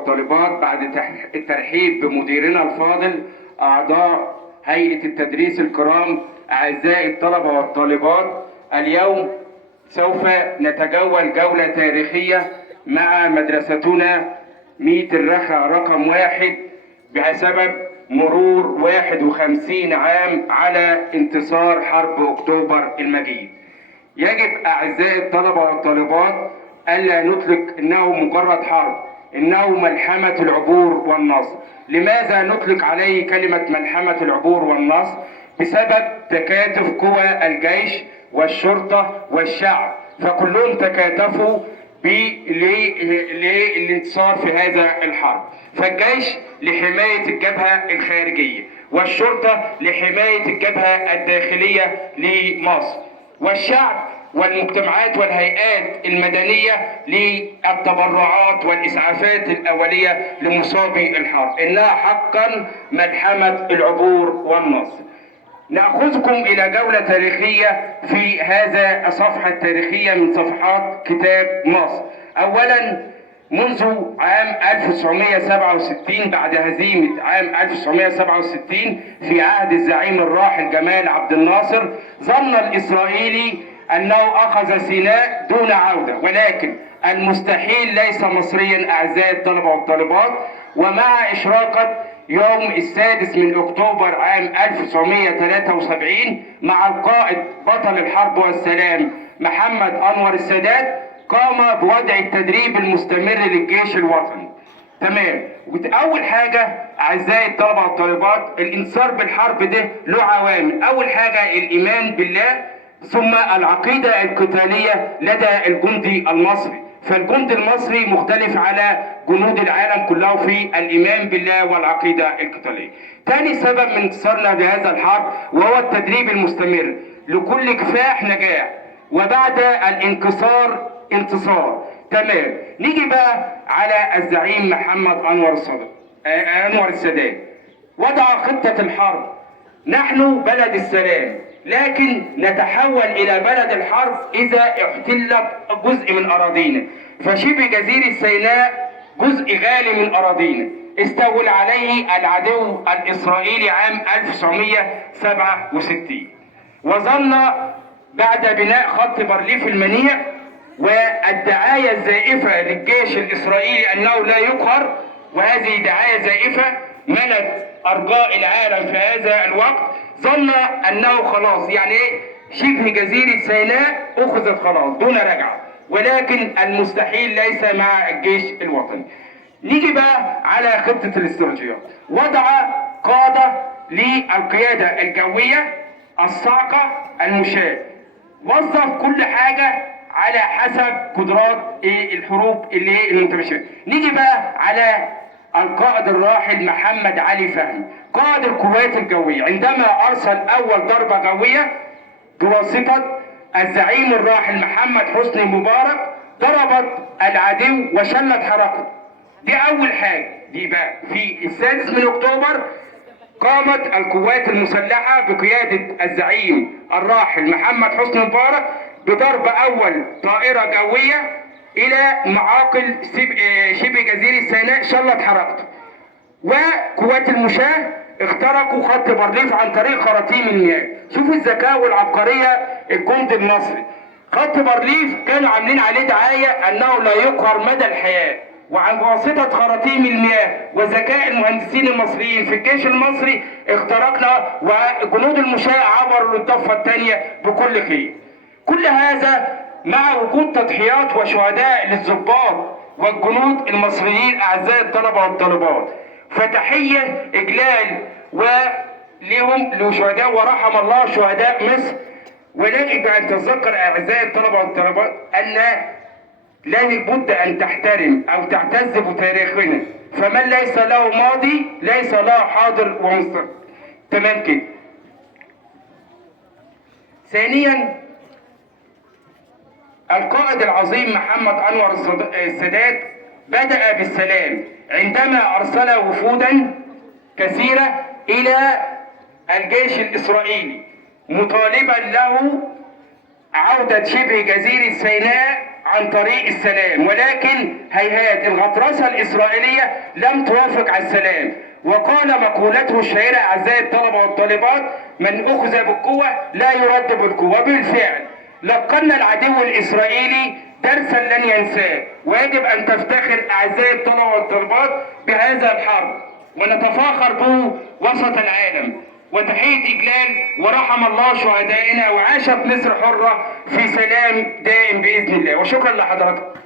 والطالبات، بعد الترحيب بمديرنا الفاضل، أعضاء هيئة التدريس الكرام، أعزائي الطلبة والطالبات، اليوم سوف نتجول جولة تاريخية مع مدرستنا ميت الرخا رقم 1 بسبب مرور 51 عام على انتصار حرب أكتوبر المجيد. يجب أعزائي الطلبة والطالبات ألا نطلق إنه مجرد حرب، إنه ملحمة العبور والنصر. لماذا نطلق عليه كلمة ملحمة العبور والنصر؟ بسبب تكاتف قوى الجيش والشرطة والشعب، فكلهم تكاتفوا للانتصار في هذا الحرب. فالجيش لحماية الجبهة الخارجية، والشرطة لحماية الجبهة الداخلية لمصر، والشعب والمجتمعات والهيئات المدنية للتبرعات والإسعافات الأولية لمصابي الحرب. إنها حقا ملحمة العبور والنصر. نأخذكم إلى جولة تاريخية في هذا الصفحة التاريخية من صفحات كتاب مصر. أولا، منذ عام 1967 بعد هزيمة عام 1967 في عهد الزعيم الراحل جمال عبد الناصر، ظن الإسرائيلي أنه أخذ سيناء دون عودة، ولكن المستحيل ليس مصريا أعزائي الطلبة والطالبات. ومع إشراقة يوم 6 من أكتوبر عام 1973 مع القائد بطل الحرب والسلام محمد أنور السادات، قام بوضع التدريب المستمر للجيش الوطني. تمام. أول حاجة أعزائي الطلبة والطالبات، الانتصار بالحرب ده له عوامل. أول حاجة الإيمان بالله، ثم العقيدة القتالية لدى الجندي المصري. فالجندي المصري مختلف على جنود العالم كله في الإيمان بالله والعقيدة القتالية. ثاني سبب من انتصارنا بهذا الحرب وهو التدريب المستمر. لكل كفاح نجاح، وبعد الانكسار انتصار. تمام. نيجي بقى على الزعيم محمد أنور السادات. وضع خطة الحرب. نحن بلد السلام، لكن نتحول إلى بلد الحرب إذا احتلت جزء من أراضينا. فشبه جزيرة سيناء جزء غالي من أراضينا استولى عليه العدو الإسرائيلي عام 1967، وظن بعد بناء خط بارليف المنيع والدعاية الزائفة للجيش الإسرائيلي أنه لا يقهر، وهذه دعاية زائفة ملت أرجاء العالم في هذا الوقت، ظن أنه خلاص يعني شبه جزيرة سيناء أخذت خلاص دون رجعة، ولكن المستحيل ليس مع الجيش الوطني. نيجي بقى على خطة الاستراتيجية. وضع قادة للقيادة الجوية، الصاعقة، المشاة. وظف كل حاجة على حسب قدرات الحروب اللي المتمشية. نيجي بقى على القائد الراحل محمد علي فهمي قائد القوات الجوية، عندما أرسل أول ضربة جوية بواسطة الزعيم الراحل محمد حسني مبارك، ضربت العدو وشلت حركته. دي أول حاجة. دي بقى في 6 من أكتوبر قامت القوات المسلحة بقيادة الزعيم الراحل محمد حسني مبارك بضرب أول طائرة جوية إلى معاقل شبه جزيرة سيناء شلت حركته. وقوات المشاة اخترقوا خط بارليف عن طريق خراطيم المياه. شوفوا الذكاء والعبقرية الجند المصري. خط بارليف كانوا عاملين عليه دعاية أنه لا يقهر مدى الحياة، وعن واسطة خراطيم المياه وذكاء المهندسين المصريين في الجيش المصري اخترقنا، وجنود المشاة عبروا للضفة الثانية بكل خير. كل هذا مع وجود تضحيات وشهداء للضباط والجنود المصريين أعزائي الطلبة والطالبات. فتحية إجلال ولهم لشهداء، ورحم الله شهداء مصر. ويجب أن تتذكر أعزائي الطلبة والطالبات أن لا بد أن تحترم أو تعتز بتاريخنا، فمن ليس له ماضي ليس له حاضر ومستقبل. تمام كده. ثانيا، القائد العظيم محمد أنور السادات بدأ بالسلام عندما أرسل وفودا كثيرة إلى الجيش الإسرائيلي مطالبا له عودة شبه جزيرة سيناء عن طريق السلام، ولكن هيهات الغطرسة الإسرائيلية لم توافق على السلام. وقال مقولته الشهيرة أعزائي الطلبة والطالبات: من أخذ بالقوة لا يرد بالقوة. بالفعل لقنا العدو الإسرائيلي درسا لن ينساه، ويجب أن تفتخر أعزائي الطلبة والطالبات بهذا الحرب ونتفاخر به وسط العالم. وتحية إجلال ورحم الله شهدائنا، وعاشت مصر حرة في سلام دائم بإذن الله. وشكرا لحضراتكم.